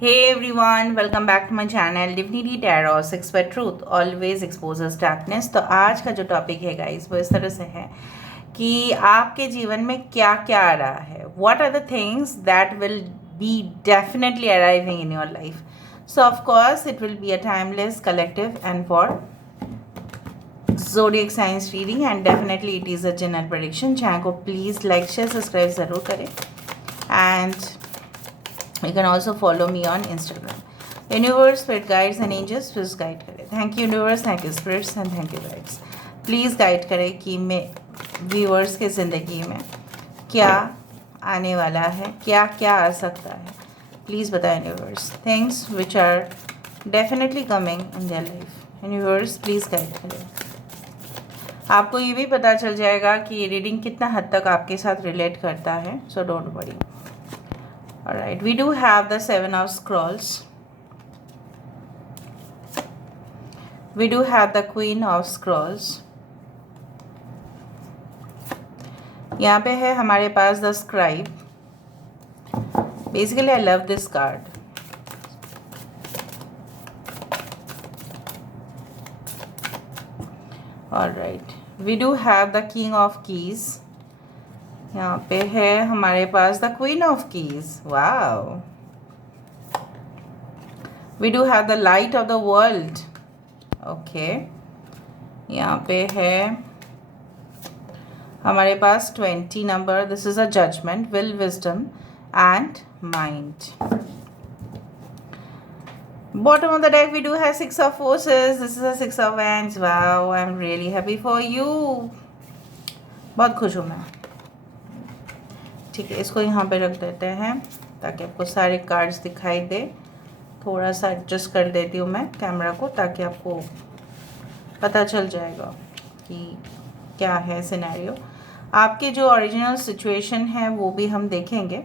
Hey everyone, welcome back to my channel Divinity Tarot 6 by Truth always exposes darkness। तो आज का जो topic है गाइस वो इस तरह से है कि आपके जीवन में क्या क्या आ रहा है। What are the things that will be definitely arriving in your life? So of course it will be a timeless collective and for zodiac signs reading and definitely it is a general prediction। Channel को please like share subscribe ज़रूर करें and you can also follow me on Instagram। Universe, spirit guides and angels please guide करें। Thank you universe, thank you spirits and thank you guides। Please guide करें कि मैं viewers के ज़िंदगी में क्या आने वाला है, क्या क्या आ सकता है। प्लीज़ बताएं universe things which are definitely coming in their life. Universe please guide करें। आपको ये भी पता चल जाएगा कि ये रीडिंग कितना हद तक आपके साथ रिलेट करता है। So don't worry. Alright, we do have the Seven of Scrolls. We do have the Queen of Scrolls. यहाँ पे है हमारे पास the Scribe. Basically, I love this card. Alright, we do have the King of Keys. यहाँ पे है हमारे पास the queen of keys. Wow. We do have the light of the world. Okay, यहाँ पे है हमारे पास 20 number. This is a judgement, will, wisdom and mind. Bottom of the deck we do have 6 of forces. This is a 6 of wands. Wow, I am really happy for you. बहुत खुश हूँ मैं। ठीक है, इसको यहाँ पे रख देते हैं ताकि आपको सारे कार्ड्स दिखाई दे। थोड़ा सा एडजस्ट कर देती हूँ मैं कैमरा को ताकि आपको पता चल जाएगा कि क्या है सिनेरियो। आपके जो ओरिजिनल सिचुएशन है वो भी हम देखेंगे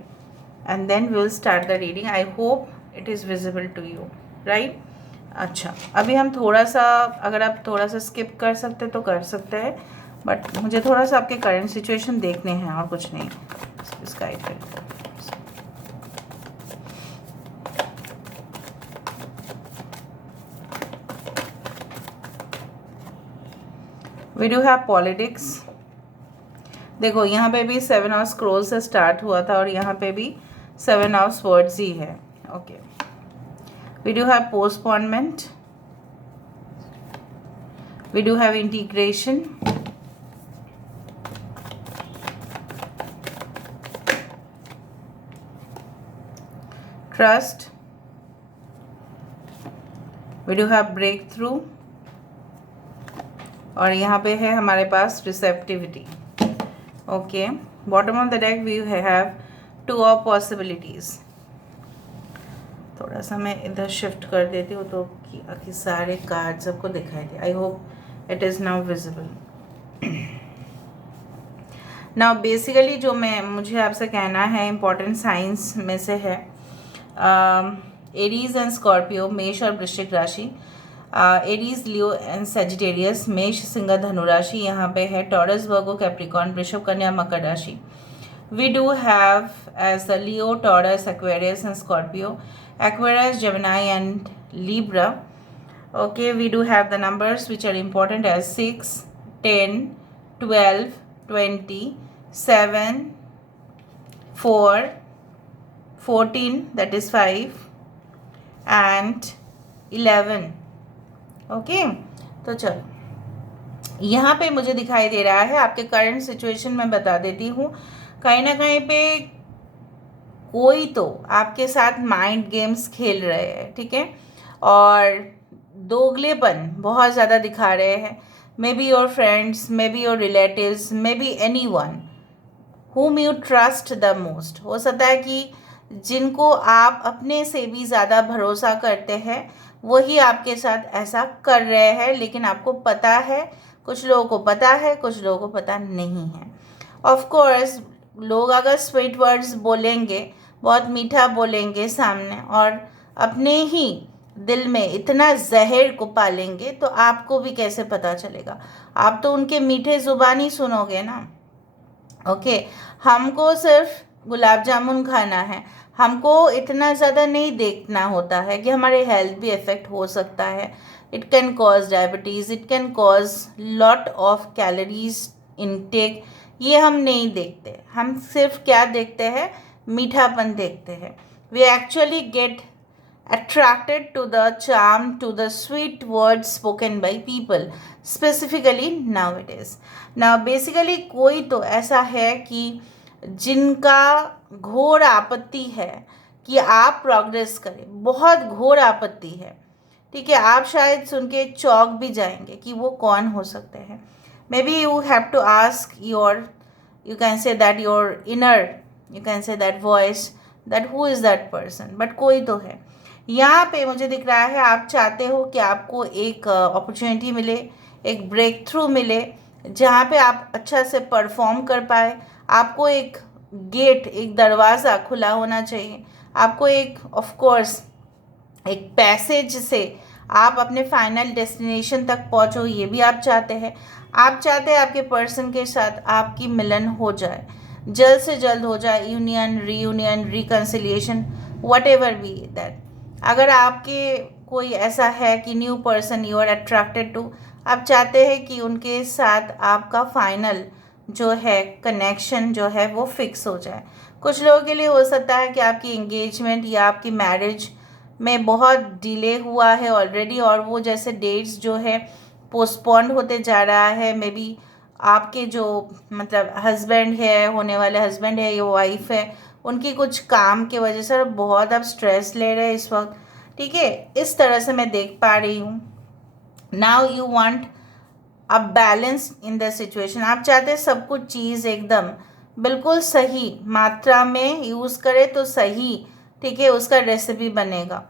and then we will start the reading. I hope it is visible to you, right. अच्छा, अभी हम थोड़ा सा, अगर आप थोड़ा सा स्किप कर सकते तो कर सकते हैं, बट मुझे थोड़ा सा आपके करंट सिचुएशन देखने हैं और कुछ नहीं। इस गाइड करते हैं। We do have politics. देखो यहाँ पे भी 7 ऑफ स्क्रोल से स्टार्ट हुआ था और यहाँ पे भी 7 ऑफ स्वर्ड्स ही है। Okay, we do have postponement. We do have integration. Trust. We do have breakthrough और यहाँ पे है हमारे पास receptivity. Okay, bottom of the deck we have 2 of possibilities. थोड़ा सा मैं इधर शिफ्ट कर देती हूँ तो कि सारे कार्ड्स आपको दिखाई दे। I hope it is now visible. Now basically जो मुझे आपसे कहना है इम्पोर्टेंट साइंस में से है एरीज एंड स्कॉर्पियो, मेष और वृश्चिक राशि। एरीज, लियो एंड सेजिटेरियस, मेष, सिंह, धनु राशि। यहाँ पे है टॉरस, वर्गो, कैप्रिकॉर्न, वृषभ, कन्या, मकर राशि। We do have as the Leo, Taurus, Aquarius and Scorpio, Aquarius, Gemini and Libra. Okay, we do have the numbers which are important as 6, 10, 12, 20, 7, 4, 14 that is 5 and 11। Okay, तो चलो यहाँ पे मुझे दिखाई दे रहा है आपके करंट सिचुएशन में बता देती हूँ। कहीं ना कहीं पे कोई तो आपके साथ माइंड गेम्स खेल रहे हैं, ठीक है, और दोगलेपन बहुत ज़्यादा दिखा रहे हैं। May be your friends, may be your relatives, may be any one whom you trust the most। हो सकता है कि जिनको आप अपने से भी ज़्यादा भरोसा करते हैं वही आपके साथ ऐसा कर रहे हैं, लेकिन आपको पता है। कुछ लोगों को पता है, कुछ लोगों को पता नहीं है। ऑफ कोर्स लोग अगर स्वीट वर्ड्स बोलेंगे, बहुत मीठा बोलेंगे सामने और अपने ही दिल में इतना जहर को पालेंगे तो आपको भी कैसे पता चलेगा। आप तो उनके मीठे ज़ुबानी सुनोगे ना। ओके, हमको सिर्फ गुलाब जामुन खाना है, हमको इतना ज़्यादा नहीं देखना होता है कि हमारे हेल्थ भी इफ़ेक्ट हो सकता है. It can cause diabetes, it can cause lot of calories intake. ये हम नहीं देखते. हम सिर्फ क्या देखते हैं, मीठापन देखते हैं. We actually get attracted to the charm, to the sweet words spoken by people, specifically nowadays. Now basically कोई तो ऐसा है कि जिनका घोर आपत्ति है कि आप प्रोग्रेस करें, बहुत घोर आपत्ति है. ठीक है, आप शायद सुन के चौंक भी जाएंगे कि वो कौन हो सकते हैं. Maybe you have to ask your, you can say that your inner, you can say that voice, that who is that person. But कोई तो है. यहाँ पे मुझे दिख रहा है आप चाहते हो कि आपको एक अपॉर्चुनिटी मिले, एक ब्रेक थ्रू मिले, जहाँ पे आप अच्छा से परफॉर्म कर पाए. आपको एक गेट, एक दरवाज़ा खुला होना चाहिए. आपको एक ऑफ कोर्स एक पैसेज से आप अपने फाइनल डेस्टिनेशन तक पहुँचो, ये भी आप चाहते हैं. आप चाहते हैं आपके पर्सन के साथ आपकी मिलन हो जाए, जल्द से जल्द हो जाए. Union, reunion, reconciliation, whatever be that. अगर आपके कोई ऐसा है कि new person you are attracted to, आप चाहते हैं कि उनके साथ आपका फाइनल जो है कनेक्शन जो है वो फिक्स हो जाए. कुछ लोगों के लिए हो सकता है कि आपकी एंगेजमेंट या आपकी मैरिज में बहुत डिले हुआ है ऑलरेडी, और वो जैसे डेट्स जो है पोस्टपोन्ड होते जा रहा है. मे बी आपके जो मतलब हस्बैंड है, होने वाले हस्बैंड है या वाइफ है, उनकी कुछ काम की वजह से बहुत अब स्ट्रेस ले रहे हैं इस वक्त. ठीक है, इस तरह से मैं देख पा रही हूँ. Now you want a balance in the situation. आप चाहते हैं सब कुछ चीज़ एकदम बिल्कुल सही मात्रा में यूज़ करे तो सही. ठीक है, उसका रेसिपी बनेगा.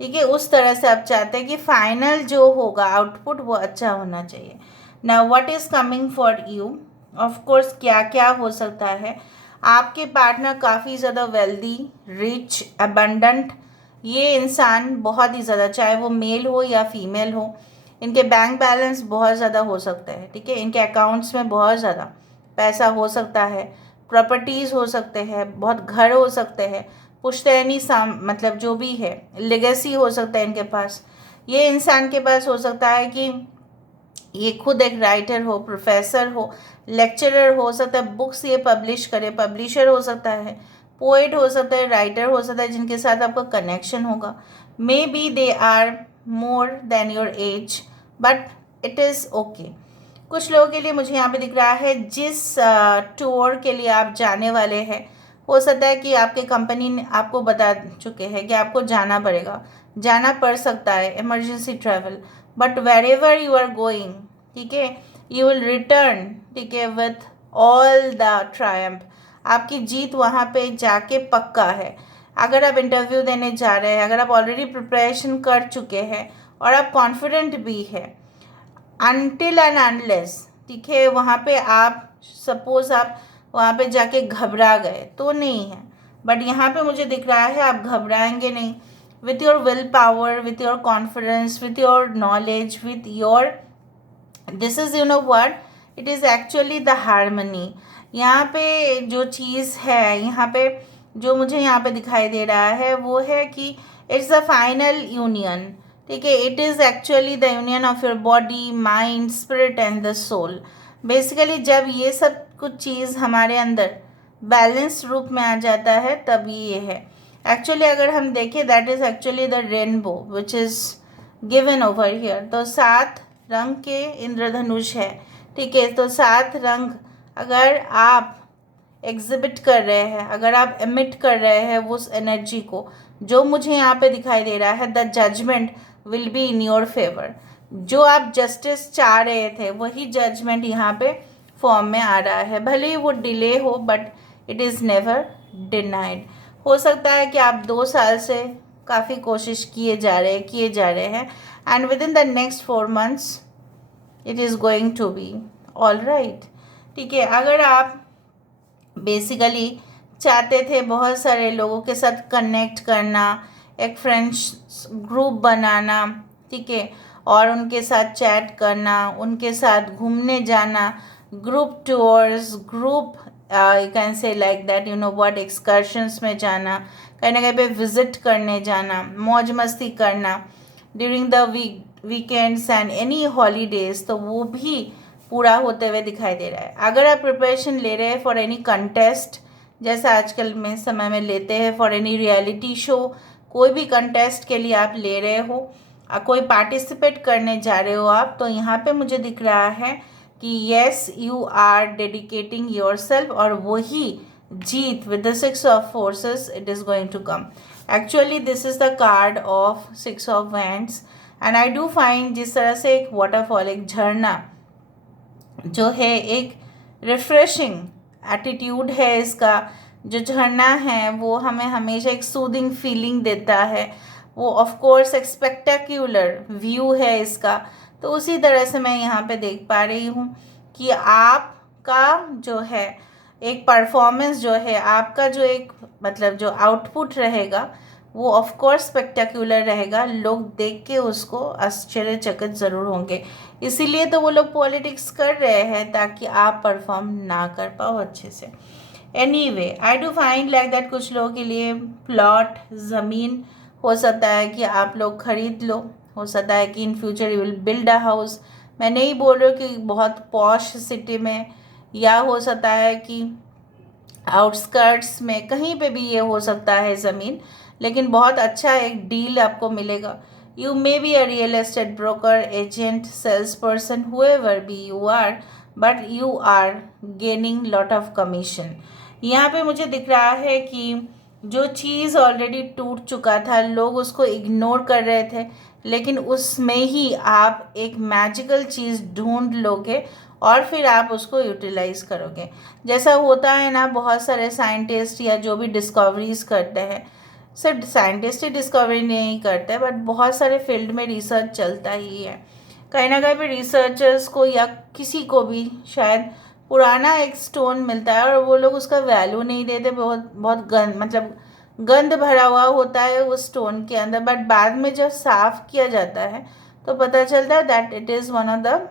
ठीक है, उस तरह से आप चाहते हैं कि फाइनल जो होगा आउटपुट वो अच्छा होना चाहिए. Now what is coming for you, of course क्या क्या हो सकता है. आपके पार्टनर काफ़ी ज़्यादा वेल्दी, रिच, अबंडेंट. ये इंसान बहुत ही ज़्यादा, चाहे वो मेल हो या फीमेल हो, इनके बैंक बैलेंस बहुत ज़्यादा हो सकता है. ठीक है, इनके अकाउंट्स में बहुत ज़्यादा पैसा हो सकता है. प्रॉपर्टीज़ हो सकते हैं, बहुत घर हो सकते हैं, पुश्तैनी मतलब जो भी है लेगेसी हो सकता है इनके पास. ये इंसान के पास हो सकता है कि ये खुद एक राइटर हो, प्रोफेसर हो, लेक्चरर हो सकता है, बुक्स ये पब्लिश करे, पब्लिशर हो सकता है, पोएट हो सकता है, राइटर हो सकता है, जिनके साथ आपका कनेक्शन होगा. Maybe they are more than your age, but it is okay. कुछ लोगों के लिए मुझे यहाँ पे दिख रहा है जिस टूर के लिए आप जाने वाले हैं, हो सकता है कि आपके कंपनी ने आपको बता चुके हैं कि आपको जाना पड़ेगा, जाना पड़ सकता है, emergency travel. But wherever you are going, ठीक है, यू विल रिटर्न. ठीक है, विथ ऑल द ट्रायम्फ. आपकी जीत वहाँ पे जाके पक्का है. अगर आप इंटरव्यू देने जा रहे हैं, अगर आप ऑलरेडी प्रिपरेशन कर चुके हैं और आप कॉन्फिडेंट भी है, अनटिल एंड अनलेस, ठीक है, वहाँ पे आप सपोज आप वहाँ पे जाके घबरा गए तो नहीं है. बट यहाँ पे मुझे दिख रहा है आप घबराएंगे नहीं. With your will power, with your confidence, with your knowledge, with your this is you know what, it is actually the harmony. यहाँ पे जो चीज़ है, यहाँ पे जो मुझे यहाँ पे दिखाई दे रहा है वो है कि इट्स अ फाइनल यूनियन. ठीक है, it is actually the union of your body, mind, spirit and the soul. Basically जब ये सब कुछ चीज़ हमारे अंदर बैलेंस रूप में आ जाता है तब ये है. एक्चुअली अगर हम देखें, that is actually the rainbow which is given over here. तो 7 रंग के इंद्रधनुष है. ठीक है, तो 7 रंग अगर आप एग्जिबिट कर रहे हैं, अगर आप एमिट कर रहे हैं उस एनर्जी को, जो मुझे यहाँ पे दिखाई दे रहा है, the judgement will be in your favour. जो आप जस्टिस चाह रहे थे वही जजमेंट यहाँ पे फॉर्म में आ रहा है. भले ही वो डिले हो but it is never denied. हो सकता है कि आप 2 साल से काफ़ी कोशिश किए जा रहे हैं and within the next 4 months it is going to be all right. ठीक है, अगर आप बेसिकली चाहते थे बहुत सारे लोगों के साथ कनेक्ट करना, एक फ्रेंड्स ग्रुप बनाना, ठीक है, और उनके साथ चैट करना, उनके साथ घूमने जाना, group tours, group you can say like that, you know what, excursions में जाना, कहीं ना कहीं पे विजिट करने जाना, मौज मस्ती करना during the weekends and any holidays, तो वो भी पूरा होते हुए दिखाई दे रहा है। अगर आप प्रिपरेशन ले रहे हैं फॉर एनी कंटेस्ट, जैसा आजकल में समय में लेते हैं, फॉर एनी रियलिटी शो, कोई भी कंटेस्ट के लिए आप ले रहे हो, कोई पार्टिसिपेट करने जा रहे हो आप, तो यहाँ पे मुझे दिख रहा है कि yes you are dedicating yourself, और वही जीत with the 6 of forces it is going to come. Actually this is the card of 6 of wands and I do find जिस तरह से एक वाटरफॉल, एक झरना जो है, एक रिफ्रेशिंग एटीट्यूड है इसका, जो झरना है वो हमें हमेशा एक सूदिंग फीलिंग देता है, वो ऑफ कोर्स एक स्पेक्टेक्युलर व्यू है इसका। तो उसी तरह से मैं यहाँ पे देख पा रही हूँ कि आपका जो है एक परफॉर्मेंस जो है, आपका जो एक मतलब जो आउटपुट रहेगा वो ऑफ कोर्स स्पेक्टेक्युलर रहेगा, लोग देख के उसको आश्चर्यचकित ज़रूर होंगे। इसीलिए तो वो लोग पॉलिटिक्स कर रहे हैं ताकि आप परफॉर्म ना कर पाओ अच्छे से। Anyway I do find like that कुछ लोगों के लिए प्लॉट, ज़मीन हो सकता है कि आप लोग खरीद लो, हो सकता है कि in future you will build a house. मैं नहीं बोल रही हूँ कि बहुत पॉश सिटी में, या हो सकता है कि आउटस्कर्ट्स में, कहीं पे भी ये हो सकता है ज़मीन, लेकिन बहुत अच्छा एक डील आपको मिलेगा। You may be a real estate broker, agent, sales person, whoever be you are, but you are gaining lot of commission. यहाँ पे मुझे दिख रहा है कि जो चीज़ ऑलरेडी टूट चुका था, लोग उसको इग्नोर कर रहे थे, लेकिन उसमें ही आप एक मैजिकल चीज़ ढूंढ लोगे और फिर आप उसको यूटिलाइज करोगे। जैसा होता है ना, बहुत सारे साइंटिस्ट या जो भी डिस्कवरीज करते हैं, सिर्फ साइंटिस्ट ही डिस्कवरी नहीं करते, बट बहुत सारे फील्ड में रिसर्च चलता ही है। कहीं ना कहीं पे रिसर्चर्स को या किसी को भी शायद पुराना एक स्टोन मिलता है और वो लोग उसका वैल्यू नहीं देते, बहुत बहुत गंद भरा हुआ होता है उस स्टोन के अंदर, बट बाद में जब साफ किया जाता है तो पता चलता है that it is one of the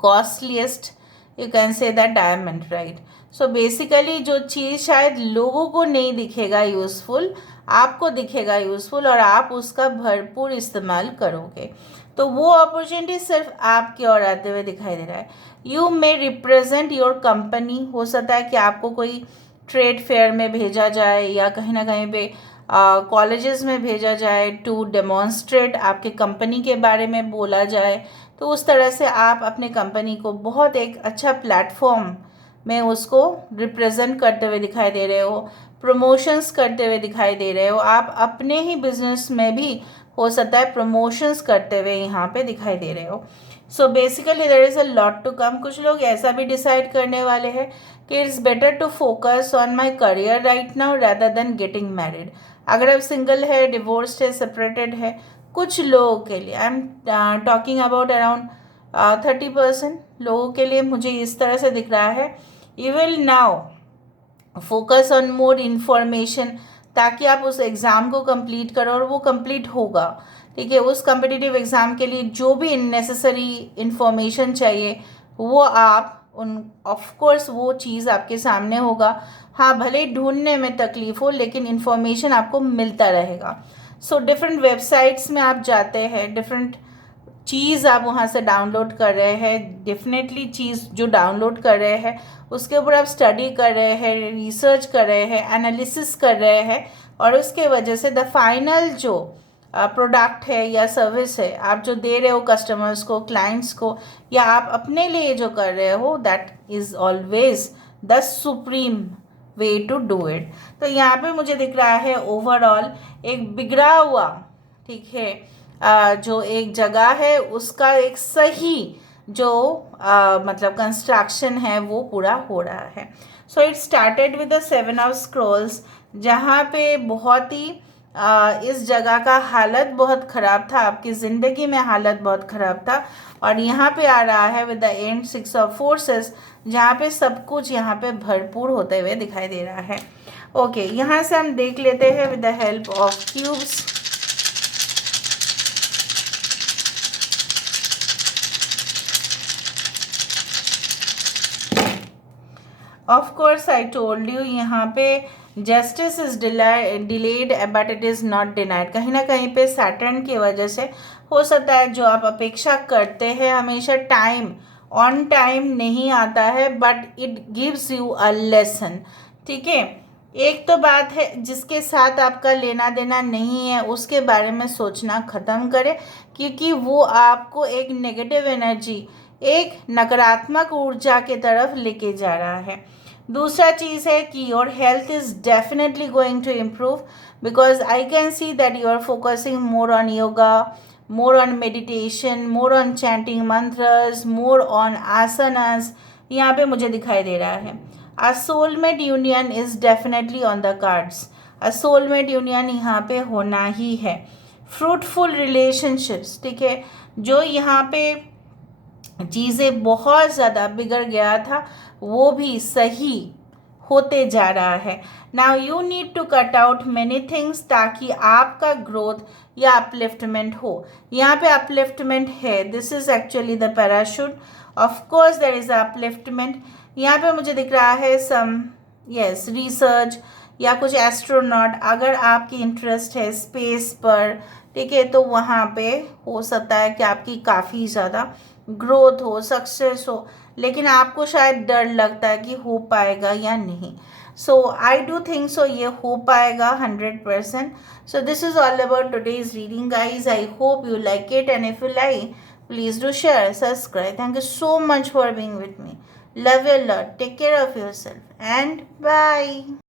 costliest, you can say that diamond, right. So basically जो चीज़ शायद लोगों को नहीं दिखेगा यूज़फुल, आपको दिखेगा यूज़फुल और आप उसका भरपूर इस्तेमाल करोगे, तो वो अपॉर्चुनिटी सिर्फ आपकी ओर आते हुए दिखाई दे रहा है। You may represent your company, हो सकता है कि आपको कोई ट्रेड फेयर में भेजा जाए या कहीं ना कहीं पे कॉलेजेस में भेजा जाए टू डेमॉन्स्ट्रेट, आपके कंपनी के बारे में बोला जाए, तो उस तरह से आप अपने कंपनी को बहुत एक अच्छा प्लेटफॉर्म में उसको रिप्रेजेंट करते हुए दिखाई दे रहे हो, प्रमोशंस करते हुए दिखाई दे रहे हो। आप अपने ही बिजनेस में भी हो सकता है प्रमोशंस करते हुए यहाँ पे दिखाई दे रहे हो। So basically there is a lot to come. कुछ लोग ऐसा भी डिसाइड करने वाले हैं कि it's better to focus on my career right now rather than getting married. अगर आप सिंगल है, डिवोर्स्ड है, सेपरेटेड है, कुछ लोगों के लिए, I am talking about around 30% लोगों के लिए मुझे इस तरह से दिख रहा है, you will now focus on more information, ताकि आप उस एग्ज़ाम को कंप्लीट करो और वो कंप्लीट होगा, ठीक है। उस कम्पिटिटिव एग्ज़ाम के लिए जो भी नेसेसरी इन्फॉर्मेशन चाहिए वो आप ऑफ कोर्स वो चीज़ आपके सामने होगा। हाँ, भले ही ढूंढने में तकलीफ हो, लेकिन इन्फॉर्मेशन आपको मिलता रहेगा। सो डिफरेंट वेबसाइट्स में आप जाते हैं, डिफरेंट चीज़ आप वहाँ से डाउनलोड कर रहे हैं, डेफिनेटली चीज़ जो डाउनलोड कर रहे हैं उसके ऊपर आप स्टडी कर रहे हैं, रिसर्च कर रहे हैं, एनालिसिस कर रहे हैं, और उसके वजह से द फाइनल जो प्रोडक्ट है या सर्विस है आप जो दे रहे हो कस्टमर्स को, क्लाइंट्स को, या आप अपने लिए जो कर रहे हो, that is always the supreme way to do it. तो यहाँ पे मुझे दिख रहा है ओवरऑल एक बिगड़ा हुआ, ठीक है, जो एक जगह है उसका एक सही जो मतलब कंस्ट्रक्शन है वो पूरा हो रहा है। So it started with the 7 of Scrolls, जहाँ पे बहुत ही इस जगह का हालत बहुत ख़राब था, आपकी ज़िंदगी में हालत बहुत ख़राब था, और यहाँ पे आ रहा है with the end 6 of forces, जहाँ पे सब कुछ यहाँ पे भरपूर होते हुए दिखाई दे रहा है। ओके, यहाँ से हम देख लेते हैं with the help of cubes. Of course I told you, यहाँ पे justice is delayed but it is not denied. कहीं ना कहीं पे सैटर्न की वजह से हो सकता है जो आप अपेक्षा करते हैं हमेशा टाइम ऑन टाइम नहीं आता है, but it gives you a lesson. ठीक है, एक तो बात है जिसके साथ आपका लेना देना नहीं है उसके बारे में सोचना ख़त्म करें, क्योंकि वो आपको एक नेगेटिव एनर्जी, एक नकारात्मक ऊर्जा की तरफ लेके जा रहा है। दूसरा चीज़ है कि your health is definitely going to improve, because I can see that you are focusing more on yoga, more on meditation, more on chanting mantras, more on asanas, यहाँ पे मुझे दिखाई दे रहा है। A soulmate union is definitely on the cards. A soulmate union यहाँ पे होना ही है। Fruitful relationships, ठीक है, जो यहाँ पे चीज़ें बहुत ज़्यादा बिगड़ गया था वो भी सही होते जा रहा है। Now you need to cut out many things ताकि आपका ग्रोथ या अपलिफ्टमेंट हो। यहाँ पे अपलिफ्टमेंट है, this is actually the parachute, of course there is upliftment. यहाँ पे मुझे दिख रहा है सम यस रिसर्च या कुछ एस्ट्रोनॉट, अगर आपकी इंटरेस्ट है स्पेस पर, ठीक है, तो वहाँ पे हो सकता है कि आपकी काफ़ी ज़्यादा ग्रोथ हो, सक्सेस हो, लेकिन आपको शायद डर लगता है कि हो पाएगा या नहीं। सो आई डू थिंक सो ये हो पाएगा 100%. So this is all about today's reading guys. I hope you like it, and if you like, please do share, subscribe. Thank you so much for being with me. Love you a lot. Take care of yourself and bye.